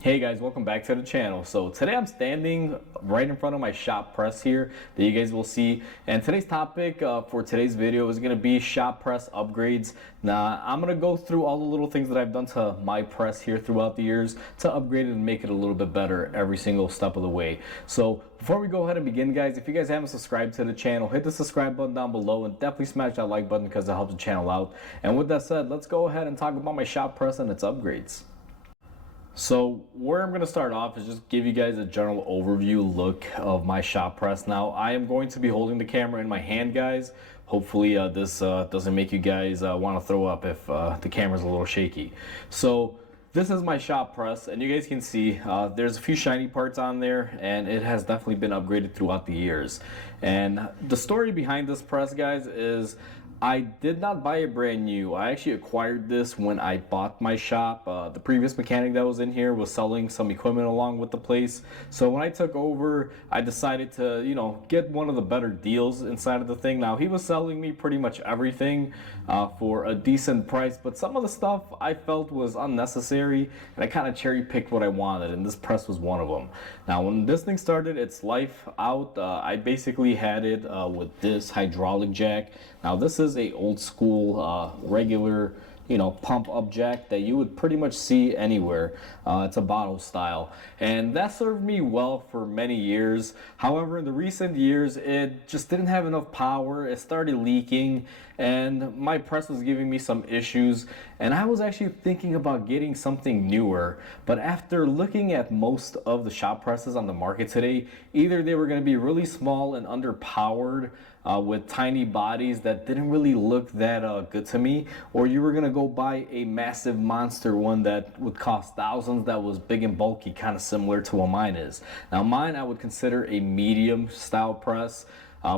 Hey guys, welcome back to the channel. So today I'm standing right in front of my shop press here that you guys will see, and today's topic for today's video is going to be shop press upgrades. Now I'm going to go through all the little things that I've done to my press here throughout the years to upgrade it and make it a little bit better every single step of the way. So before we go ahead and begin, guys, if you guys haven't subscribed to the channel, hit the subscribe button down below and definitely smash that like button because it helps the channel out. And with that said, let's go ahead and talk about my shop press and its upgrades. So where I'm going to start off is just give you guys a general overview look of my shop press. Now I am going to be holding the camera in my hand, guys. Hopefully this doesn't make you guys want to throw up if the camera's a little shaky. So this is my shop press, and you guys can see there's a few shiny parts on there, and it has definitely been upgraded throughout the years. And the story behind this press, guys, is I did not buy it brand new. I actually acquired this when I bought my shop. The previous mechanic that was in here was selling some equipment along with the place. So when I took over, I decided to, get one of the better deals inside of the thing. Now, he was selling me pretty much everything for a decent price, but some of the stuff I felt was unnecessary, and I kind of cherry picked what I wanted, and this press was one of them. Now, when this thing started its life out, I basically had it with this hydraulic jack. Now, this is a old school regular pump up jack that you would pretty much see anywhere. It's a bottle style, and that served me well for many years. However, in the recent years it just didn't have enough power. It started leaking and my press was giving me some issues, and I was actually thinking about getting something newer. But after looking at most of the shop presses on the market today, either they were going to be really small and underpowered with tiny bodies that didn't really look that good to me, or you were gonna go buy a massive monster one that would cost thousands, that was big and bulky, kind of similar to what mine is. Now mine I would consider a medium style press.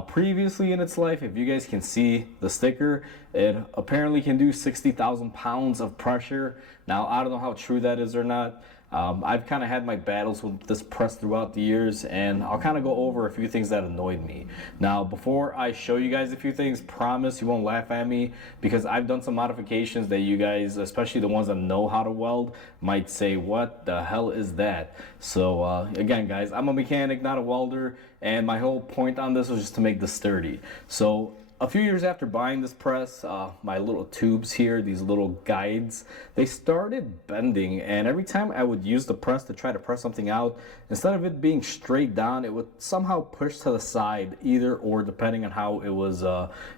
Previously in its life, if you guys can see the sticker, it apparently can do 60,000 pounds of pressure. Now I don't know how true that is or not. I've kind of had my battles with this press throughout the years, and I'll kind of go over a few things that annoyed me. Now, before I show you guys a few things, promise you won't laugh at me, because I've done some modifications that you guys, especially the ones that know how to weld, might say, what the hell is that? So again, guys, I'm a mechanic, not a welder, and my whole point on this was just to make this sturdy. So a few years after buying this press, my little tubes here, these little guides, they started bending, and every time I would use the press to try to press something out, instead of it being straight down, it would somehow push to the side, either or, depending on how it was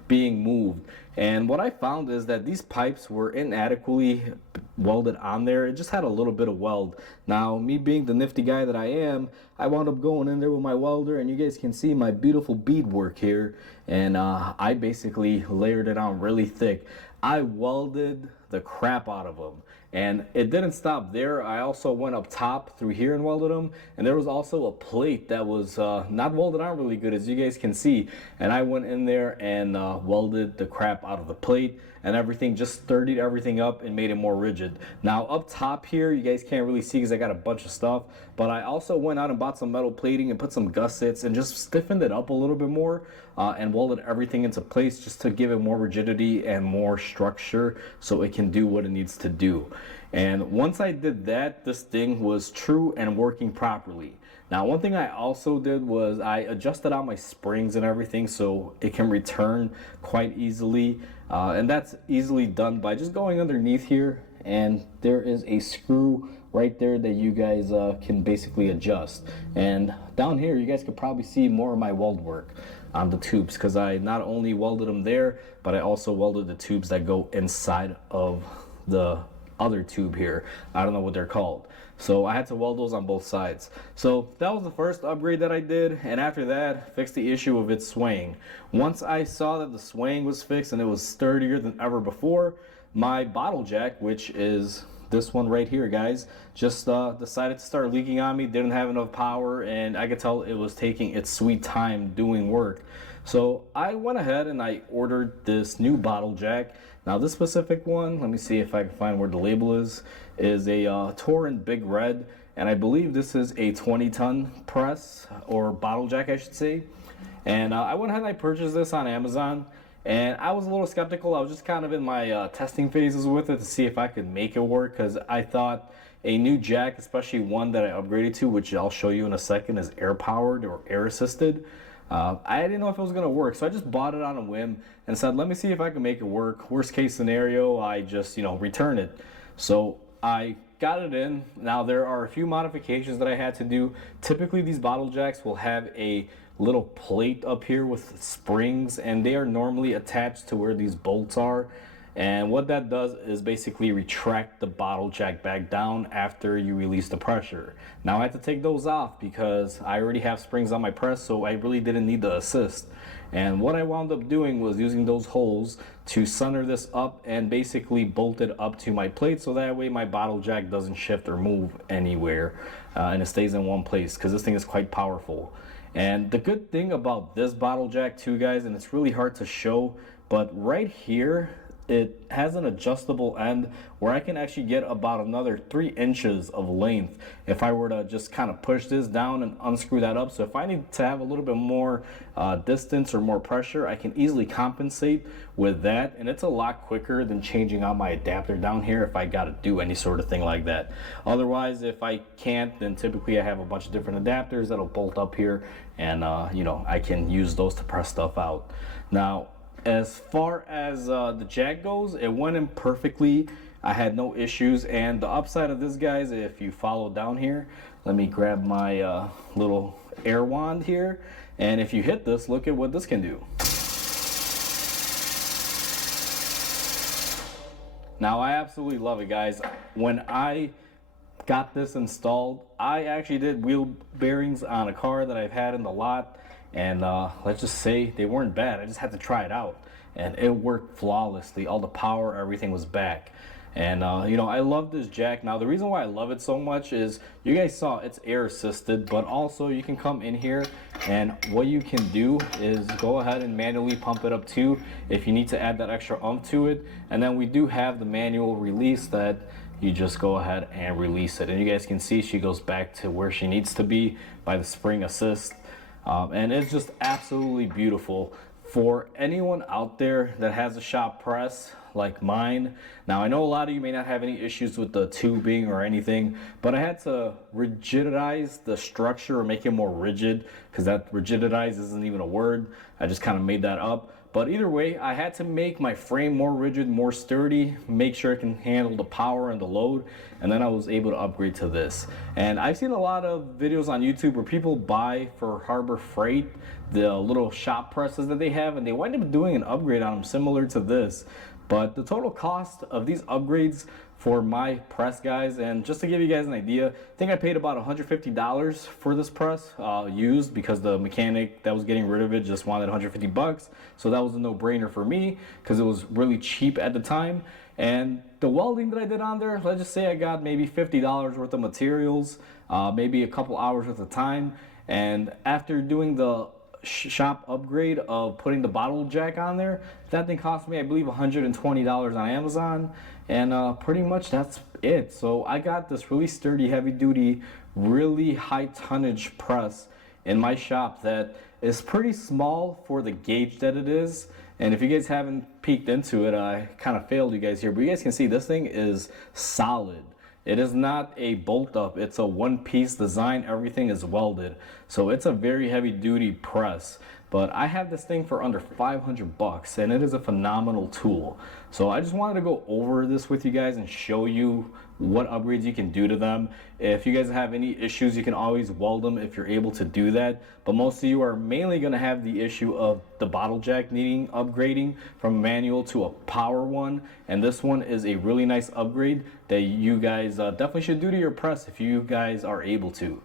being moved. And what I found is that these pipes were inadequately welded on there. It just had a little bit of weld. Now, me being the nifty guy that I am, I wound up going in there with my welder, and you guys can see my beautiful beadwork here, and I basically layered it on really thick. I welded the crap out of them, and it didn't stop there. I also went up top through here and welded them, and there was also a plate that was not welded on really good, as you guys can see, and I went in there and welded the crap out of the plate and everything, just sturdied everything up and made it more rigid. Now up top here, you guys can't really see because I got a bunch of stuff, but I also went out and bought some metal plating and put some gussets and just stiffened it up a little bit more and welded everything into place just to give it more rigidity and more structure so it can do what it needs to do. And once I did that, this thing was true and working properly. Now, one thing I also did was I adjusted out my springs and everything so it can return quite easily. And that's easily done by just going underneath here, and there is a screw right there that you guys can basically adjust. And down here, you guys could probably see more of my weld work on the tubes, because I not only welded them there, but I also welded the tubes that go inside of the other tube here. I don't know what they're called. So I had to weld those on both sides. So that was the first upgrade that I did, and after that, fixed the issue of it swaying. Once I saw that the swaying was fixed and it was sturdier than ever before, my bottle jack, which is this one right here, guys, just decided to start leaking on me. Didn't have enough power, and I could tell it was taking its sweet time doing work. So I went ahead and I ordered this new bottle jack. Now this specific one, let me see if I can find where the label is a Torrent Big Red, and I believe this is a 20-ton press, or bottle jack I should say. And I went ahead and I purchased this on Amazon. And I was a little skeptical. I was just kind of in my testing phases with it to see if I could make it work, because I thought, a new jack, especially one that I upgraded to, which I'll show you in a second, is air powered or air assisted. I didn't know if it was gonna work, so I just bought it on a whim and said, let me see if I can make it work. Worst case scenario, I just, return it. So I got it in. Now there are a few modifications that I had to do. Typically these bottle jacks will have a little plate up here with springs, and they are normally attached to where these bolts are. And what that does is basically retract the bottle jack back down after you release the pressure. Now I had to take those off because I already have springs on my press, so I really didn't need the assist. And what I wound up doing was using those holes to center this up and basically bolt it up to my plate, so that way my bottle jack doesn't shift or move anywhere, and it stays in one place, because this thing is quite powerful. And the good thing about this bottle jack too, guys, and it's really hard to show, but right here it has an adjustable end where I can actually get about another 3 inches of length if I were to just kind of push this down and unscrew that up. So if I need to have a little bit more distance or more pressure, I can easily compensate with that, and it's a lot quicker than changing out my adapter down here if I got to do any sort of thing like that. Otherwise, if I can't, then typically I have a bunch of different adapters that'll bolt up here, and I can use those to press stuff out. Now as far as the jack goes, it went in perfectly. I had no issues. And the upside of this, guys, if you follow down here, let me grab my little air wand here, and if you hit this, look at what this can do. Now I absolutely love it, guys. When I got this installed, I actually did wheel bearings on a car that I've had in the lot, and let's just say they weren't bad. I just had to try it out, and it worked flawlessly. All the power, everything was back. And I love this jack. Now the reason why I love it so much is, you guys saw it's air assisted, but also you can come in here, and what you can do is go ahead and manually pump it up too if you need to add that extra oomph to it. And then we do have the manual release that you just go ahead and release it, and you guys can see she goes back to where she needs to be by the spring assist. And it's just absolutely beautiful. For anyone out there that has a shop press like mine, now I know a lot of you may not have any issues with the tubing or anything, but I had to rigidize the structure, or make it more rigid, because that rigidize isn't even a word. I just kind of made that up. But either way, I had to make my frame more rigid, more sturdy, make sure it can handle the power and the load, and then I was able to upgrade to this. And I've seen a lot of videos on YouTube where people buy for Harbor Freight the little shop presses that they have, and they wind up doing an upgrade on them similar to this. But the total cost of these upgrades for my press, guys, and just to give you guys an idea, I think I paid about $150 for this press used, because the mechanic that was getting rid of it just wanted 150 bucks. So that was a no-brainer for me, because it was really cheap at the time. And the welding that I did on there, let's just say I got maybe $50 worth of materials, maybe a couple hours worth of time. And after doing the shop upgrade of putting the bottle jack on there, that thing cost me, I believe, $120 on Amazon, and pretty much that's it. So I got this really sturdy, heavy duty, really high tonnage press in my shop that is pretty small for the gauge that it is. And if you guys haven't peeked into it, I kind of failed you guys here, but you guys can see this thing is solid. It is not a bolt up, it's a one-piece design. Everything is welded, so it's a very heavy duty press. But I have this thing for under 500 bucks, and it is a phenomenal tool. So I just wanted to go over this with you guys and show you what upgrades you can do to them. If you guys have any issues, you can always weld them if you're able to do that. But most of you are mainly going to have the issue of the bottle jack needing upgrading from manual to a power one. And this one is a really nice upgrade that you guys definitely should do to your press if you guys are able to.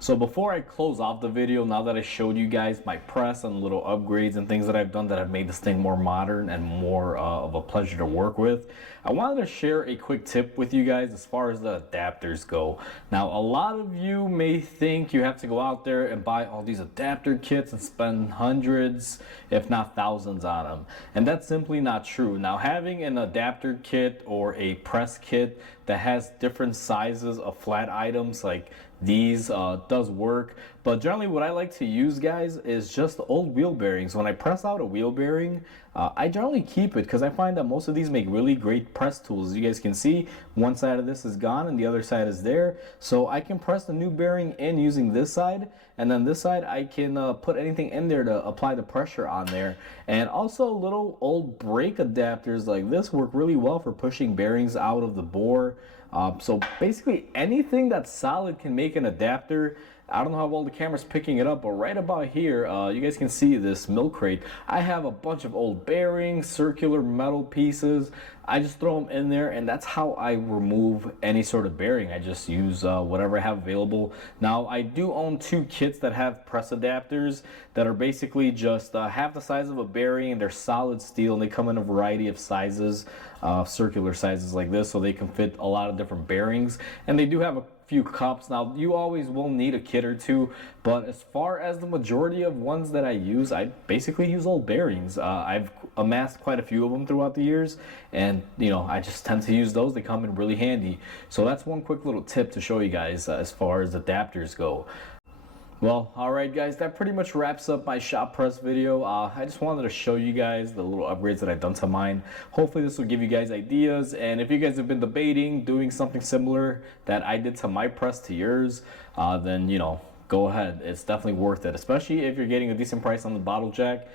So before I close off the video, now that I showed you guys my press and little upgrades and things that I've done that have made this thing more modern and more of a pleasure to work with, I wanted to share a quick tip with you guys as far as the adapters go. Now, a lot of you may think you have to go out there and buy all these adapter kits and spend hundreds, if not thousands on them. And that's simply not true. Now, having an adapter kit or a press kit that has different sizes of flat items like these does work, but generally what I like to use, guys, is just old wheel bearings. When I press out a wheel bearing, I generally keep it because I find that most of these make really great press tools. As you guys can see, one side of this is gone and the other side is there. So I can press the new bearing in using this side, and then this side I can put anything in there to apply the pressure on there. And also little old brake adapters like this work really well for pushing bearings out of the bore. So basically anything that's solid can make an adapter. I don't know how well the camera's picking it up, but right about here, you guys can see this milk crate. I have a bunch of old bearings, circular metal pieces. I just throw them in there, and that's how I remove any sort of bearing. I just use whatever I have available. Now, I do own 2 kits that have press adapters that are basically just half the size of a bearing, and they're solid steel, and they come in a variety of sizes, circular sizes like this, so they can fit a lot of different bearings. And they do have a few cups. Now, you always will need a kit or 2, but as far as the majority of ones that I use, I basically use old bearings. I've amassed quite a few of them throughout the years, and you know, I just tend to use those. They come in really handy. So that's one quick little tip to show you guys as far as adapters go. Well, alright guys, that pretty much wraps up my shop press video. I just wanted to show you guys the little upgrades that I've done to mine. Hopefully this will give you guys ideas, and if you guys have been debating doing something similar that I did to my press to yours, then you know, go ahead. It's definitely worth it, especially if you're getting a decent price on the bottle jack.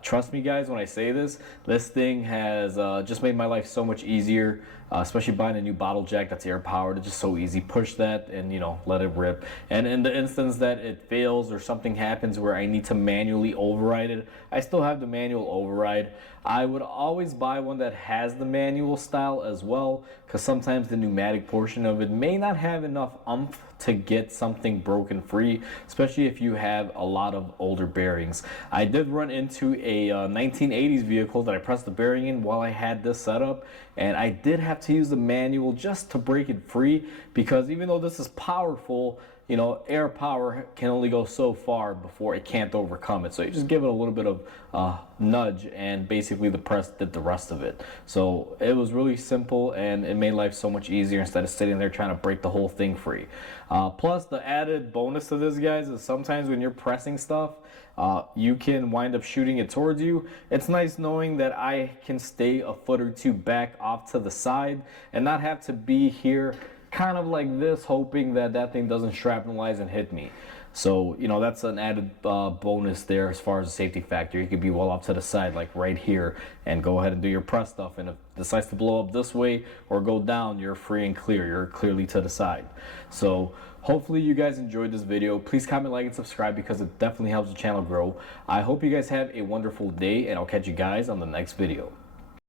Trust me guys when I say this, this thing has just made my life so much easier, especially buying a new bottle jack that's air powered. It's just so easy. Push that and you know, let it rip. And in the instance that it fails or something happens where I need to manually override it, I still have the manual override. I would always buy one that has the manual style as well, because sometimes the pneumatic portion of it may not have enough oomph to get something broken free, especially if you have a lot of older bearings. I did run into a 1980s vehicle that I pressed the bearing in while I had this setup, and I did have to use the manual just to break it free, because even though this is powerful, you know, air power can only go so far before it can't overcome it. So you just give it a little bit of nudge, and basically the press did the rest of it. So it was really simple, and it made life so much easier instead of sitting there trying to break the whole thing free. Plus, the added bonus to this, guys, is sometimes when you're pressing stuff, you can wind up shooting it towards you. It's nice knowing that I can stay a foot or 2 back off to the side and not have to be here kind of like this, hoping that that thing doesn't shrapnelize and hit me. So, you know, that's an added bonus there as far as the safety factor. You could be well off to the side, like right here, and go ahead and do your press stuff. And if it decides to blow up this way or go down, you're free and clear. You're clearly to the side. So hopefully you guys enjoyed this video. Please comment, like, and subscribe, because it definitely helps the channel grow. I hope you guys have a wonderful day, and I'll catch you guys on the next video.